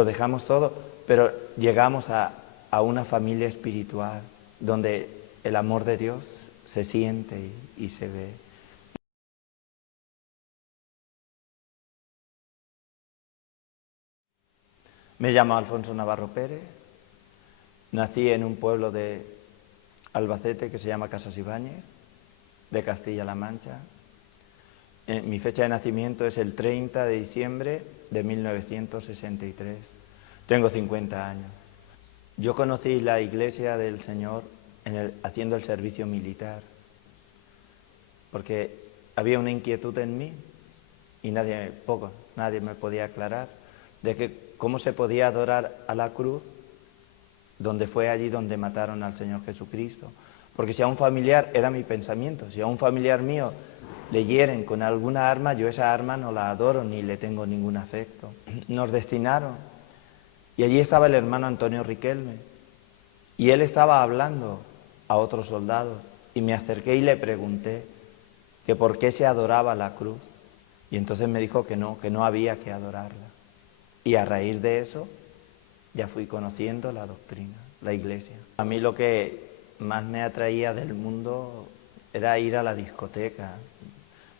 lo dejamos todo, pero llegamos a una familia espiritual donde el amor de Dios se siente y se ve. Me llamo Alfonso Navarro Pérez, nací en un pueblo de Albacete que se llama Casas Ibáñez, de Castilla-La Mancha. Mi fecha de nacimiento es el 30 de diciembre de 1963. Tengo 50 años. Yo conocí la Iglesia del Señor haciendo el servicio militar, porque había una inquietud en mí y nadie me podía aclarar de que cómo se podía adorar a la cruz donde fue allí donde mataron al Señor Jesucristo. Porque si a un familiar, era mi pensamiento, si a un familiar mío le hieren con alguna arma, yo esa arma no la adoro ni le tengo ningún afecto. Nos destinaron y allí estaba el hermano Antonio Riquelme y él estaba hablando a otros soldados y me acerqué y le pregunté que por qué se adoraba la cruz y entonces me dijo que no había que adorarla. Y a raíz de eso ya fui conociendo la doctrina, la Iglesia. A mí lo que más me atraía del mundo era ir a la discoteca.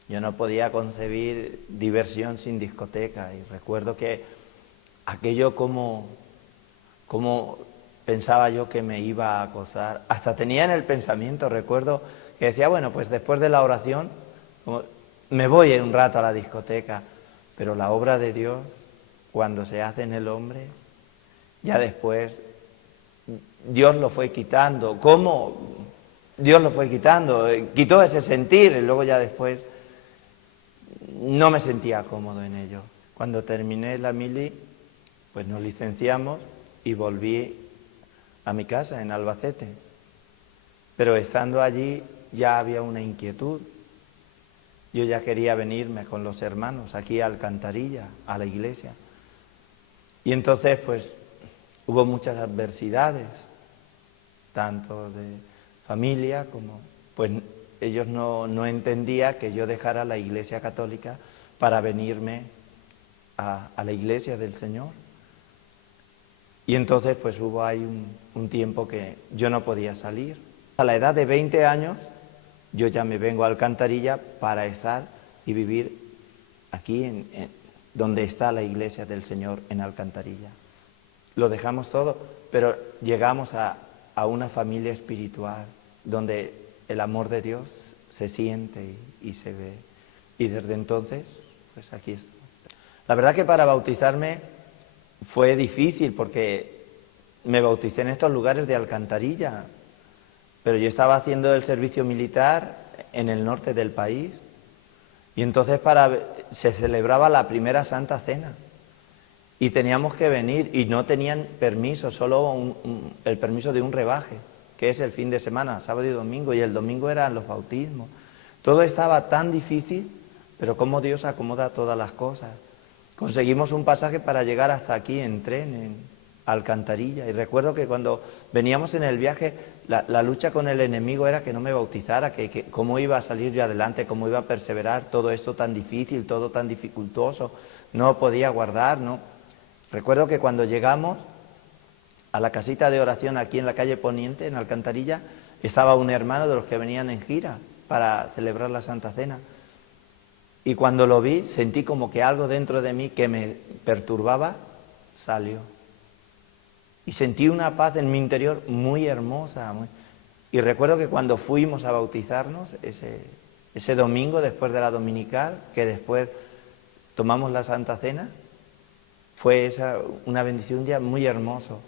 Yo no podía concebir diversión sin discoteca y recuerdo que aquello como pensaba yo que me iba a acosar. Hasta tenía en el pensamiento, recuerdo que decía, bueno, pues después de la oración me voy un rato a la discoteca, pero la obra de Dios, cuando se hace en el hombre, ya después Dios lo fue quitando. ¿Cómo? Dios lo fue quitando, quitó ese sentir y luego ya después no me sentía cómodo en ello. Cuando terminé la mili, pues nos licenciamos y volví a mi casa en Albacete. Pero estando allí ya había una inquietud. Yo ya quería venirme con los hermanos aquí a Alcantarilla, a la iglesia. Y entonces pues hubo muchas adversidades, tanto de familia como, pues ellos no entendían que yo dejara la Iglesia Católica para venirme a la Iglesia del Señor. Y entonces pues hubo ahí un tiempo que yo no podía salir. A la edad de 20 años yo ya me vengo a Alcantarilla para estar y vivir aquí donde está la Iglesia del Señor en Alcantarilla. Lo dejamos todo, pero llegamos a una familia espiritual donde el amor de Dios se siente y se ve. Y desde entonces, pues aquí estoy. La verdad que para bautizarme fue difícil porque me bauticé en estos lugares de Alcantarilla, pero yo estaba haciendo el servicio militar en el norte del país y entonces se celebraba la primera Santa Cena y teníamos que venir y no tenían permiso, solo el permiso de un rebaje, que es el fin de semana, sábado y domingo, y el domingo eran los bautismos. Todo estaba tan difícil, pero cómo Dios acomoda todas las cosas. Conseguimos un pasaje para llegar hasta aquí en tren, en Alcantarilla, y recuerdo que cuando veníamos en el viaje, la lucha con el enemigo era que no me bautizara, que cómo iba a salir yo adelante, cómo iba a perseverar, todo esto tan difícil, todo tan dificultoso, no podía guardar, ¿no? Recuerdo que cuando llegamos a la casita de oración aquí en la calle Poniente, en Alcantarilla, estaba un hermano de los que venían en gira para celebrar la Santa Cena. Y cuando lo vi, sentí como que algo dentro de mí que me perturbaba, salió. Y sentí una paz en mi interior muy hermosa. Y recuerdo que cuando fuimos a bautizarnos, ese domingo después de la dominical, que después tomamos la Santa Cena, fue una bendición, un día muy hermoso,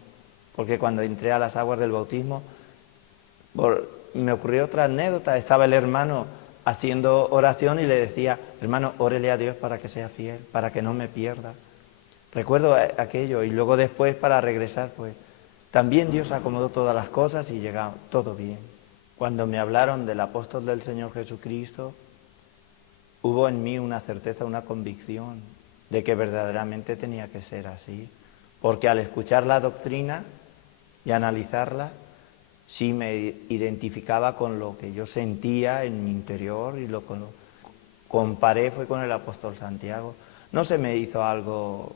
porque cuando entré a las aguas del bautismo, me ocurrió otra anécdota. Estaba el hermano haciendo oración y le decía, hermano, órele a Dios para que sea fiel, para que no me pierda. Recuerdo aquello y luego después para regresar, pues también Dios acomodó todas las cosas y llegamos todo bien. Cuando me hablaron del apóstol del Señor Jesucristo, hubo en mí una certeza, una convicción de que verdaderamente tenía que ser así, porque al escuchar la doctrina y analizarla, sí me identificaba con lo que yo sentía en mi interior y comparé fue con el apóstol Santiago. No se me hizo algo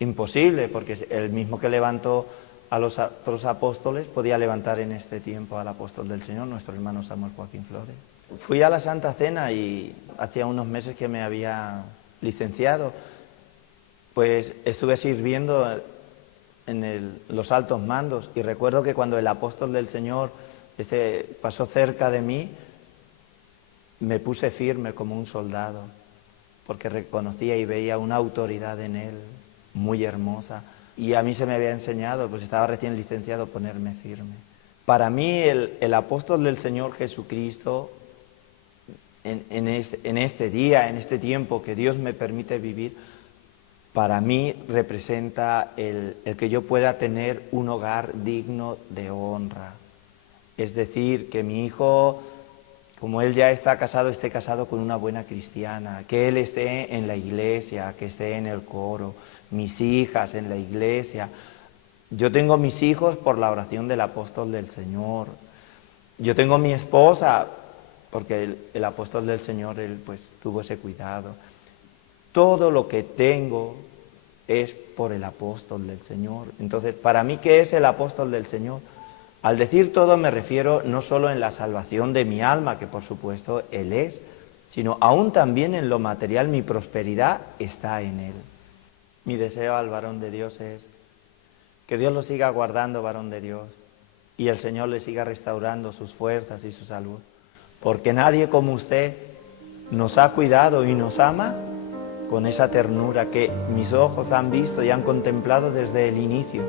imposible, porque el mismo que levantó a los otros apóstoles podía levantar en este tiempo al apóstol del Señor, nuestro hermano Samuel Joaquín Flores. Fui a la Santa Cena y hacía unos meses que me había licenciado, pues estuve sirviendo en los altos mandos, y recuerdo que cuando el apóstol del Señor pasó cerca de mí, me puse firme como un soldado, porque reconocía y veía una autoridad en él muy hermosa, y a mí se me había enseñado, pues estaba recién licenciado, ponerme firme. Para mí el apóstol del Señor Jesucristo, en este día, en este tiempo que Dios me permite vivir, para mí representa el que yo pueda tener un hogar digno de honra. Es decir, que mi hijo, como él ya está casado, esté casado con una buena cristiana, que él esté en la iglesia, que esté en el coro, mis hijas en la iglesia. Yo tengo mis hijos por la oración del apóstol del Señor. Yo tengo mi esposa, porque el apóstol del Señor, él pues tuvo ese cuidado. Todo lo que tengo es por el apóstol del Señor. Entonces, para mí, ¿qué es el apóstol del Señor? Al decir todo me refiero no solo en la salvación de mi alma, que por supuesto Él es, sino aún también en lo material. Mi prosperidad está en Él. Mi deseo al varón de Dios es que Dios lo siga guardando, varón de Dios, y el Señor le siga restaurando sus fuerzas y su salud, porque nadie como usted nos ha cuidado y nos ama con esa ternura que mis ojos han visto y han contemplado desde el inicio,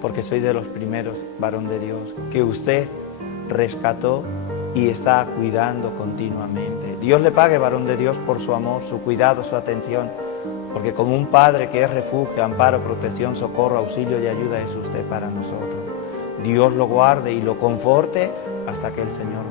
porque soy de los primeros, varón de Dios, que usted rescató y está cuidando continuamente. Dios le pague, varón de Dios, por su amor, su cuidado, su atención, porque como un padre que es refugio, amparo, protección, socorro, auxilio y ayuda es usted para nosotros. Dios lo guarde y lo conforte hasta que el Señor